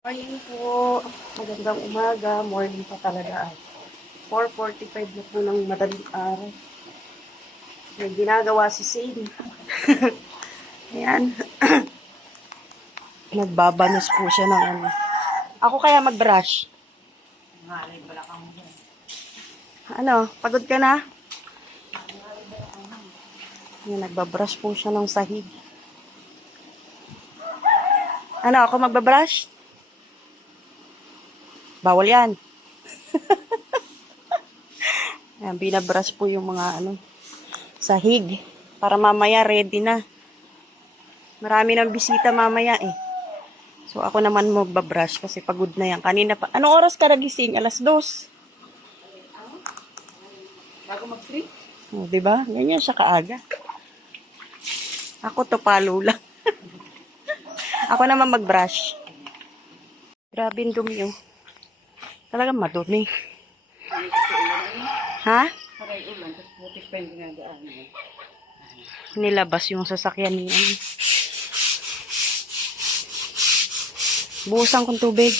Morning po. Magandang umaga. Morning pa talaga. 4:45 na po ng madaling araw. May ginagawa si Sane. Ayan. Nagbabanos po siya ng ano. Ako kaya mag-brush. Ano? Pagod ka na? Ayan, nagbabrush po siya ng sahig. Ano? Ako magbabrush? Bawal yan. Ayan, binabrush po yung mga ano, sahig. Para mamaya ready na. Marami ng bisita mamaya eh. So ako naman magbabrush kasi pagod na yan. Kanina pa. Anong oras ka nagising? 2:00. Bago mag-sleep? Oh, 'di ba? Ganyan siya kaaga. Ako to palo lang. Ako naman magbrush. Grabe yung dumi oh. Talagang madumi. Ha? Paray ulan, tapos putik pa yung ginadaan. Nilabas yung sasakyan ni ano. Buhusan kong tubig.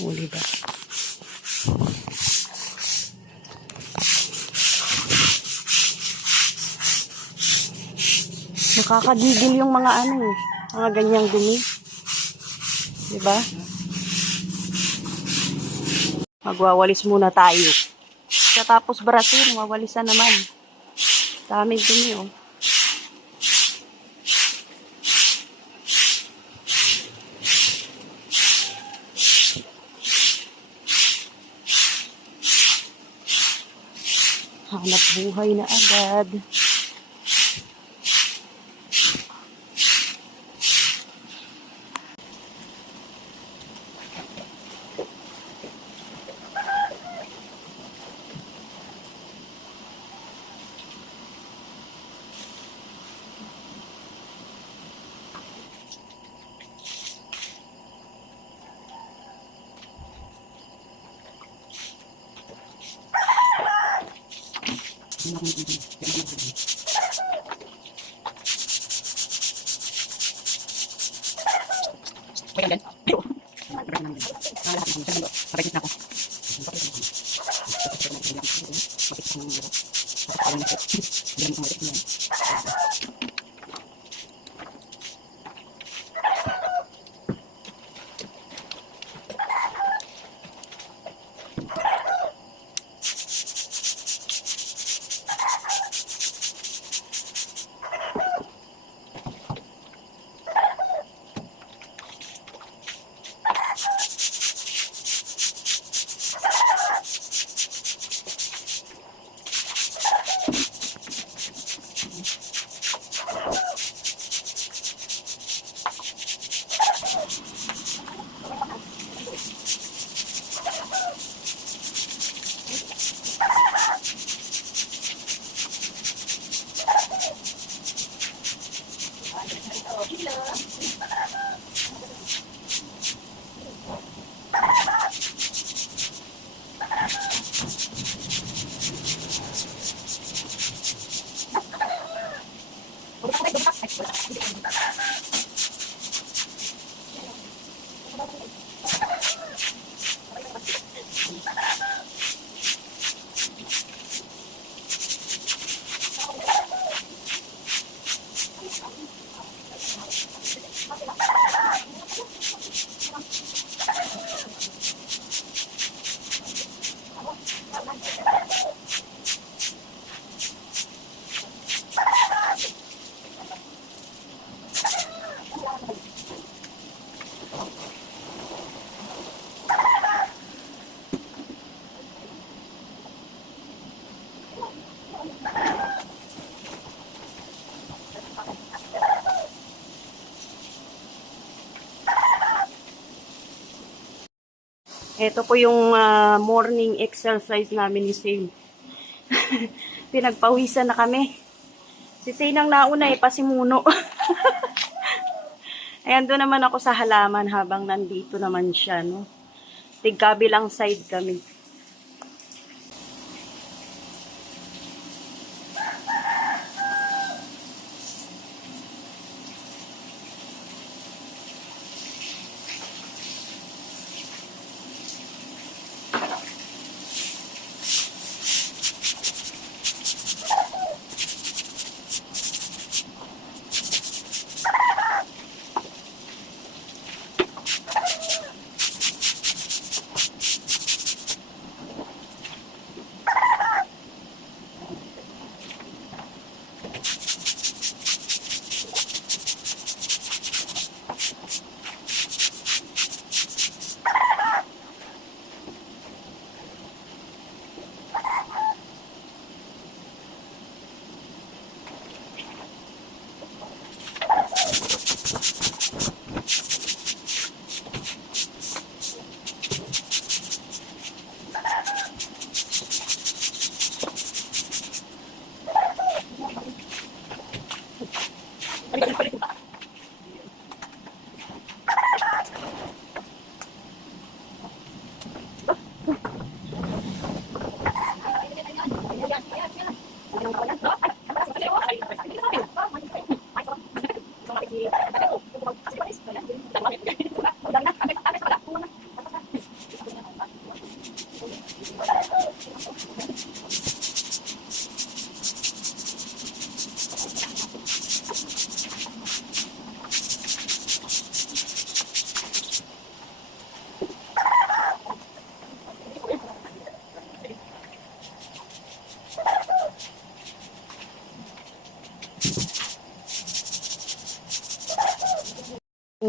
Oh, diba? Nakakagigil yung mga ano eh. Mga ganyang dumi. Diba? Magwawalis muna tayo. Katapos brasin, mawalisan naman. Daming dumi oh. Hanap buhay na agad. Pwede yan. Pero, lahat ng mundo. Sabay na ako. Ito po yung morning exercise namin ni Sane. Pinagpawisan na kami. Si Sane ang nauna eh, pasimuno. Ayan, doon naman ako sa halaman habang nandito naman siya, no? Tigkabilang side kami.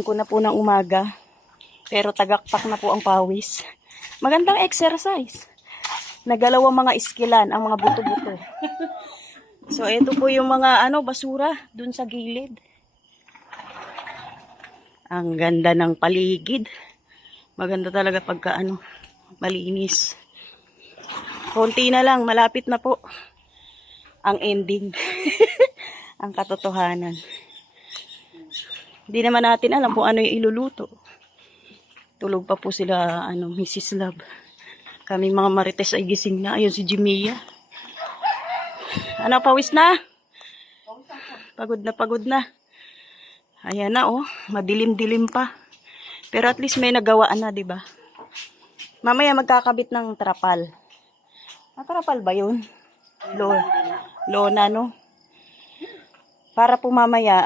Ko na po ng umaga, pero tagaktak na po ang pawis. Magandang exercise. Nagalaw ang mga iskilan, ang mga buto-buto. So, ito po yung mga basura dun sa gilid. Ang ganda ng paligid. Maganda talaga pagka malinis. Konti na lang, malapit na po ang ending. Ang katotohanan. Hindi naman natin alam kung ano yung iluluto. Tulog pa po sila, Mrs. Love. Kaming mga marites ay gising na. Ayun si Jimia. Pawis na? Pagod na, pagod na. Ayan na, madilim-dilim pa. Pero at least may nagawaan na, diba? Mamaya magkakabit ng trapal. Trapal ba yun? Lona, no? Para po mamaya,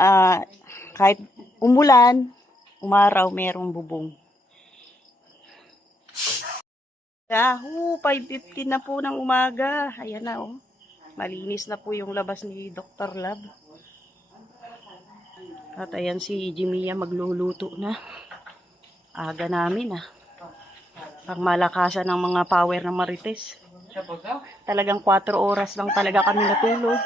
kahit umulan, umaraw, merong bubong. Yahoo! 5:15 na po ng umaga. Ayan na, malinis na po yung labas ni Dr. Love. At ayan si Jimia magluluto na. Aga namin, Pang malakasan ng mga power ng marites. Talagang 4 oras lang talaga kami natulog.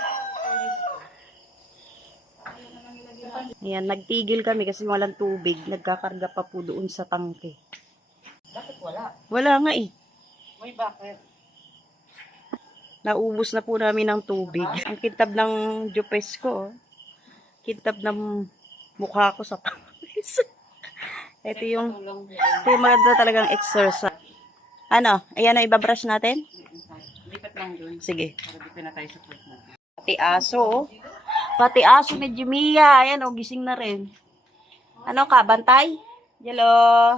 Ayan, nagtigil kami kasi walang tubig. Nagkakarga pa po doon sa tangke. Bakit wala? Wala nga May bakit? Naubos na po namin ng tubig. Ang kintab ng jupes ko. Kintab ng mukha ko sa pawis. Ito yung maganda talagang exercise. Ayan na, ibabrush natin? Lipat lang dun. Sige. Para dito na tayo sa foot natin. Pati aso, Pati aso ni Jimia. Ayan, gising na rin. Ano ka, bantay? Hello.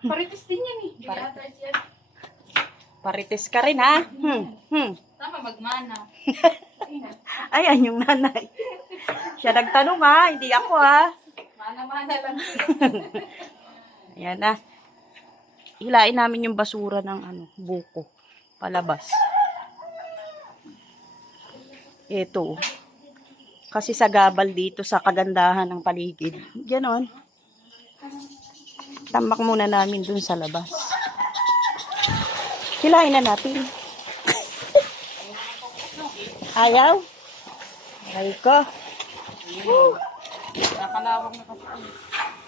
Paritis din yan eh. Parites ka rin, ha? Tama, magmana. Ayan yung nanay. Siya nagtanong, ha? Hindi ako, ha? Mana-mana lang. Ayan na. Hilain namin yung basura ng buko. Palabas. Ito. Kasi sa gabal dito, sa kagandahan ng paligid. Ganon. Tambak muna namin dun sa labas. Hilain na natin. Ayaw? Aray ko. Nakalawang na kasi.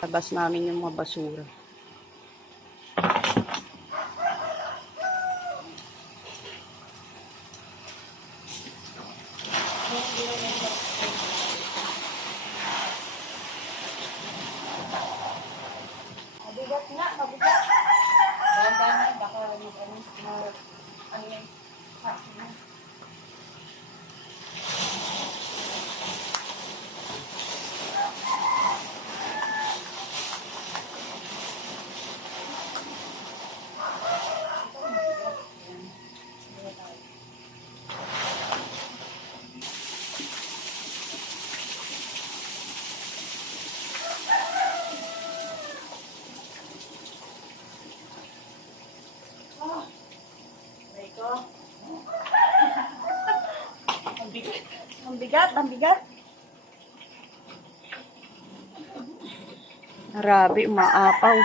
Labas namin yung mga basura. Mabigat nga, mabigat. Ganda na, baka ano yan. Ang bigat, ang bigat. Grabe, umaapaw.